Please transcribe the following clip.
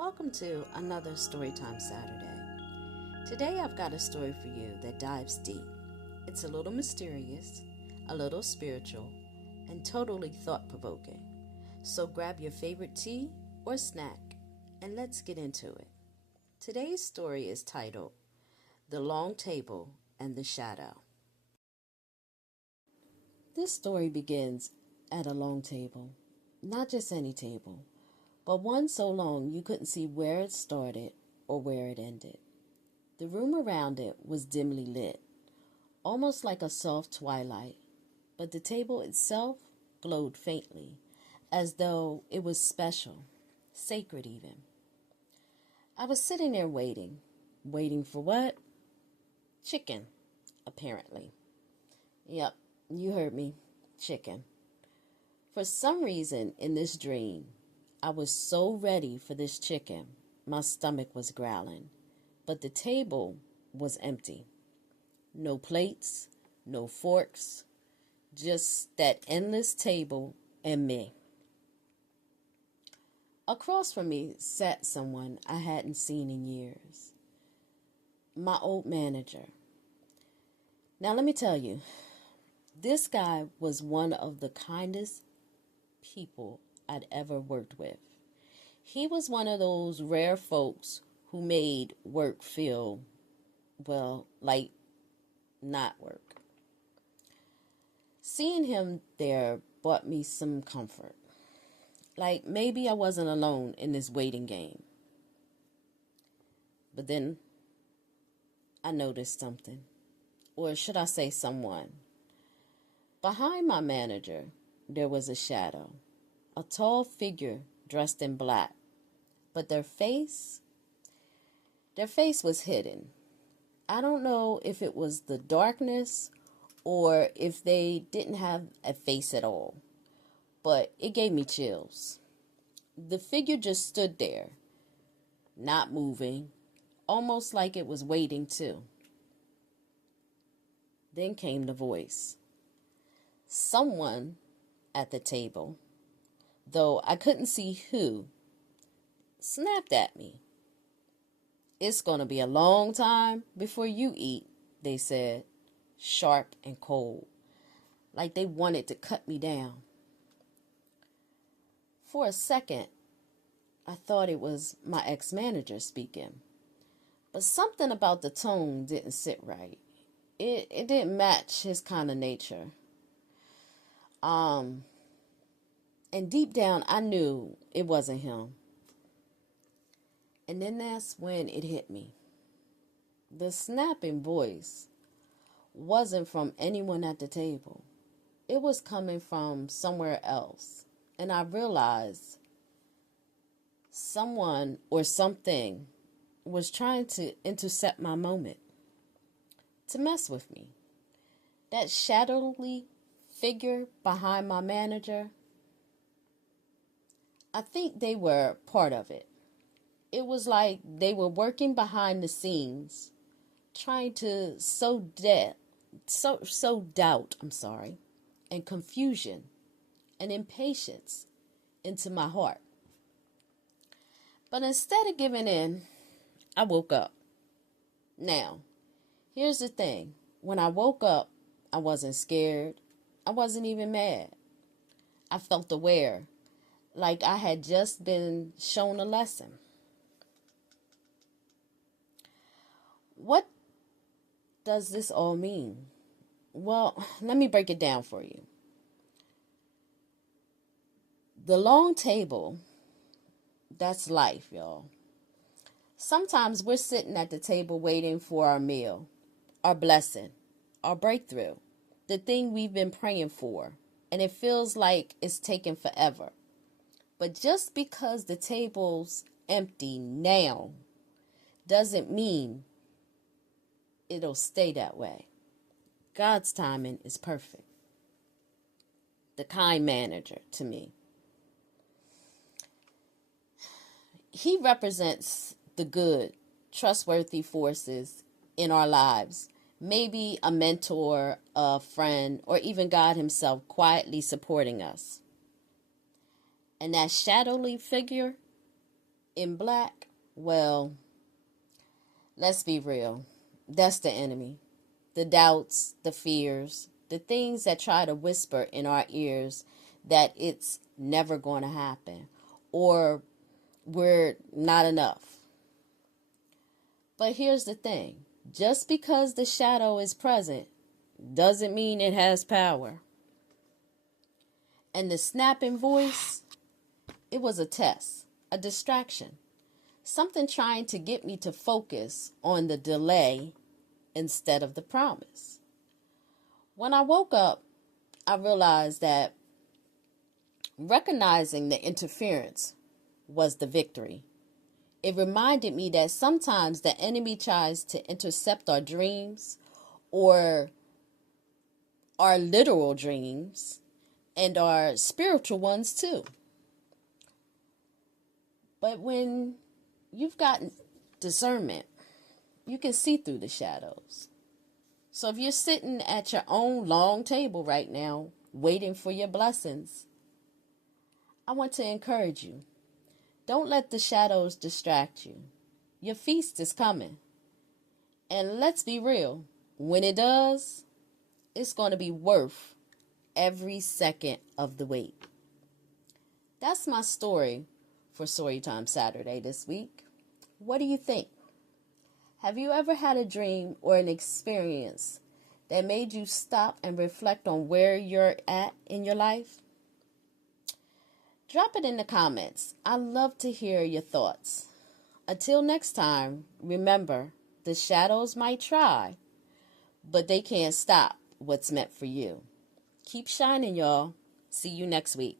Welcome to another Storytime Saturday. Today I've got a story for you that dives deep. It's a little mysterious, a little spiritual, and totally thought-provoking. So grab your favorite tea or snack and let's get into it. Today's story is titled The Long Table and the Shadow. This story begins at a long table, not just any table, but one so long you couldn't see where it started or where it ended. The room around it was dimly lit, almost like a soft twilight, but the table itself glowed faintly, as though it was special, sacred even. I was sitting there waiting for what? Chicken, apparently. Yep, you heard me, chicken. For some reason in this dream, I was so ready for this chicken, my stomach was growling, but the table was empty. No plates, no forks, just that endless table and me. Across from me sat someone I hadn't seen in years. My old manager. Now let me tell you, this guy was one of the kindest people I'd ever worked with. He was one of those rare folks who made work feel, well, like not work. Seeing him there brought me some comfort. Like maybe I wasn't alone in this waiting game. But then I noticed something, or should I say someone. Behind my manager, there was a shadow. A tall figure dressed in black, but their face was hidden. I don't know if it was the darkness or if they didn't have a face at all, but it gave me chills. The figure just stood there, not moving, almost like it was waiting too. Then came the voice. Someone at the table, though I couldn't see who, snapped at me. It's going to be a long time before you eat, they said, sharp and cold, like they wanted to cut me down. For a second, I thought it was my ex-manager speaking, but something about the tone didn't sit right. It didn't match his kind of nature. And deep down, I knew it wasn't him. And then that's when it hit me. The snapping voice wasn't from anyone at the table. It was coming from somewhere else. And I realized someone or something was trying to intercept my moment, to mess with me. That shadowy figure behind my manager, I think they were part of it. It was like they were working behind the scenes, trying to sow doubt, and confusion and impatience into my heart. But instead of giving in, I woke up. Now, here's the thing. When I woke up, I wasn't scared. I wasn't even mad. I felt aware, like I had just been shown a lesson. What does this all mean? Well, let me break it down for you. The long table, that's life, y'all. Sometimes we're sitting at the table waiting for our meal, our blessing, our breakthrough, the thing we've been praying for, and it feels like it's taken forever. But just because the table's empty now doesn't mean it'll stay that way. God's timing is perfect. The kind manager to me. He represents the good, trustworthy forces in our lives. Maybe a mentor, a friend, or even God himself quietly supporting us. And that shadowy figure, in black, well, let's be real. That's the enemy. The doubts, the fears, the things that try to whisper in our ears that it's never going to happen or we're not enough. But here's the thing. Just because the shadow is present doesn't mean it has power. And the snapping voice, it was a test, a distraction, something trying to get me to focus on the delay instead of the promise. When I woke up, I realized that recognizing the interference was the victory. It reminded me that sometimes the enemy tries to intercept our dreams or our literal dreams and our spiritual ones too. But when you've got discernment, you can see through the shadows. So if you're sitting at your own long table right now, waiting for your blessings, I want to encourage you. Don't let the shadows distract you. Your feast is coming. And let's be real, when it does, it's going to be worth every second of the wait. That's my story for Storytime Saturday this week. What do you think? Have you ever had a dream or an experience that made you stop and reflect on where you're at in your life? Drop it in the comments. I love to hear your thoughts. Until next time, remember, the shadows might try, but they can't stop what's meant for you. Keep shining, y'all. See you next week.